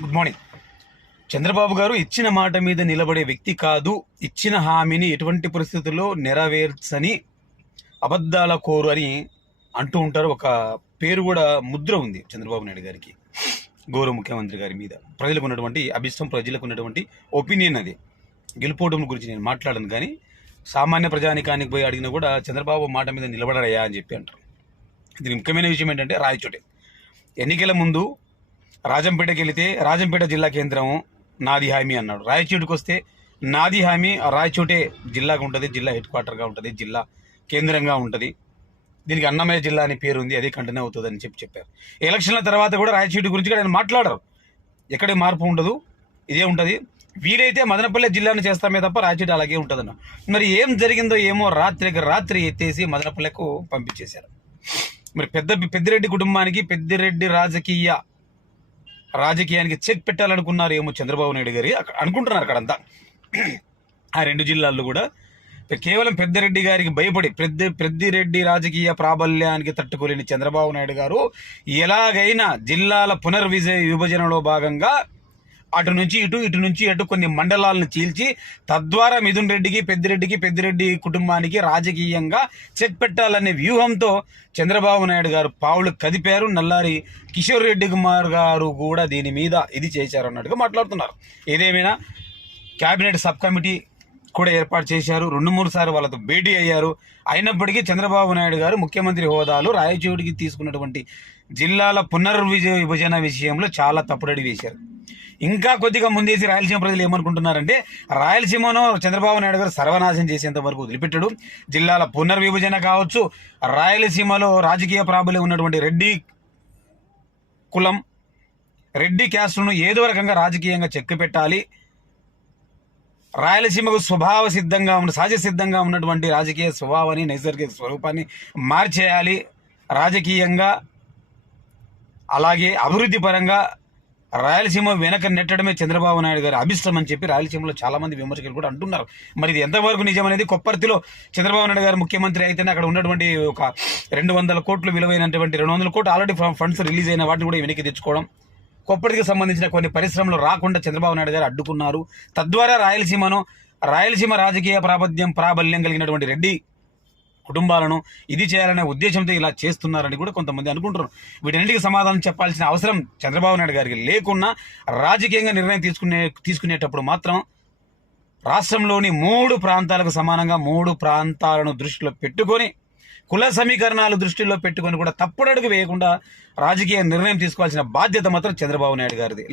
Good morning. Chandrababu గారు ఇచ్చిన మాట మీద నిలబడే వ్యక్తి కాదు. ఇచ్చిన హామీని ఎటువంటి పరిస్థితుల్లో నెరవేర్చని అబద్ధాల కోరు అని అంటూ ఉంటారు. ఒక పేరు కూడా ముద్ర ఉంది చంద్రబాబు నాయుడు గారికి, గౌరవ ముఖ్యమంత్రి గారి మీద. ప్రజలకు ఉన్నటువంటి అభిష్టం, ప్రజలకు ఉన్నటువంటి ఒపీనియన్ అది. గెలుపోవడం గురించి నేను మాట్లాడను, కానీ సామాన్య ప్రజానికానికి పోయి అడిగినా కూడా చంద్రబాబు మాట మీద నిలబడరయ్యా అని చెప్పి అంటారు. ఇది ముఖ్యమైన విషయం ఏంటంటే, రాయచోటే ఎన్నికల ముందు రాజంపేటకి వెళితే రాజంపేట జిల్లా కేంద్రం నాది హామీ అన్నాడు. రాయచోటుకు వస్తే నాది హామీ రాయచోటే జిల్లాగా ఉంటుంది, జిల్లా హెడ్ క్వార్టర్గా ఉంటుంది, జిల్లా కేంద్రంగా ఉంటుంది. దీనికి అన్నమయ్య జిల్లా అని పేరు ఉంది, అదే కంటిన్యూ అవుతుంది అని చెప్పారు. ఎలక్షన్ల తర్వాత కూడా రాయచోటి గురించి కూడా ఆయన మాట్లాడరు. ఎక్కడే మార్పు ఉండదు, ఇదే ఉంటుంది. వీలైతే మదనపల్లె జిల్లాను చేస్తామే తప్ప రాయచోటి అలాగే ఉంటుందన్న. మరి ఏం జరిగిందో ఏమో, రాత్రి ఎత్తేసి మదనపల్లెకు పంపించేశారు. మరి పెద్దిరెడ్డి కుటుంబానికి, పెద్దిరెడ్డి రాజకీయానికి చెక్ పెట్టాలనుకున్నారు ఏమో చంద్రబాబు నాయుడు గారి అనుకుంటున్నారు అక్కడంతా. ఆ రెండు జిల్లాల్లో కూడా కేవలం పెద్దిరెడ్డి గారికి భయపడి, పెద్దిరెడ్డి రాజకీయ ప్రాబల్యానికి తట్టుకోలేని చంద్రబాబు నాయుడు గారు ఎలాగైనా జిల్లాల విభజనలో భాగంగా అటు నుంచి ఇటు నుంచి అటు కొన్ని మండలాలను చీల్చి తద్వారా మిథున్ రెడ్డికి, పెద్దిరెడ్డి కుటుంబానికి రాజకీయంగా చెక్ పెట్టాలనే వ్యూహంతో చంద్రబాబు నాయుడు గారు పావులు కదిపారు. నల్లారి కిషోర్ రెడ్డి కుమార్ గారు కూడా దీని మీద ఇది చేశారు అన్నట్టుగా మాట్లాడుతున్నారు. ఏదేమైనా క్యాబినెట్ సబ్ కమిటీ కూడా ఏర్పాటు చేశారు. 2-3 సార్లు వాళ్ళతో భేటీ అయ్యారు. అయినప్పటికీ చంద్రబాబు నాయుడు గారు ముఖ్యమంత్రి హోదాలో రాయచోటికి తీసుకున్నటువంటి జిల్లాల విభజన విషయంలో చాలా తప్పుడడి వేశారు. ఇంకా కొద్దిగా ముందేసి రాయలసీమ ప్రజలు ఏమనుకుంటున్నారంటే, రాయలసీమను చంద్రబాబు నాయుడు గారు సర్వనాశనం చేసేంత వరకు వదిలిపెట్టడు. జిల్లాల పునర్విభజన కావచ్చు, రాయలసీమలో రాజకీయ ప్రాబల్యం ఉన్నటువంటి రెడ్డి కులం, రెడ్డి క్యాస్ట్ను ఏదో రకంగా రాజకీయంగా చెక్కు పెట్టాలి. రాయలసీమకు సహజ సిద్ధంగా ఉన్నటువంటి రాజకీయ స్వభావాన్ని, నైసర్గిక స్వరూపాన్ని మార్చేయాలి. రాజకీయంగా అలాగే అభివృద్ధి పరంగా రాయలసీమ వెనక నెట్టడమే చంద్రబాబు నాయుడు గారి అభిష్టం అని చెప్పి రాయలసీమలో చాలా మంది విమర్శకులు కూడా అంటున్నారు. మరి ఇది ఎంతవరకు నిజమనేది, కొప్పర్తిలో చంద్రబాబు నాయుడు గారు ముఖ్యమంత్రి అయితేనే అక్కడ ఉన్నటువంటి ఒక 200 కోట్లు విలువైనటువంటి 200 కోట్లు ఆల్రెడీ ఫండ్స్ రిలీజ్ అయిన వాటిని కూడా వెనక్కి తెచ్చుకోవడం, కొప్పటికి సంబంధించిన కొన్ని పరిశ్రమలు రాకుండా చంద్రబాబు నాయుడు గారు అడ్డుకున్నారు. తద్వారా రాయలసీమ రాజకీయ ప్రాబల్యం కలిగినటువంటి రెడ్డి కుటుంబాలను ఇది చేయాలనే ఉద్దేశంతో ఇలా చేస్తున్నారని కూడా కొంతమంది అనుకుంటున్నారు. వీటన్నిటికీ సమాధానం చెప్పాల్సిన అవసరం చంద్రబాబు నాయుడు గారికి లేకున్నా, రాజకీయంగా నిర్ణయం తీసుకునేటప్పుడు మాత్రం రాష్ట్రంలోని 3 ప్రాంతాలకు సమానంగా 3 ప్రాంతాలను దృష్టిలో పెట్టుకొని, కుల సమీకరణాలు దృష్టిలో పెట్టుకొని కూడా తప్పుడడుగు వేయకుండా రాజకీయ నిర్ణయం తీసుకోవాల్సిన బాధ్యత మాత్రం చంద్రబాబు నాయుడు గారిది.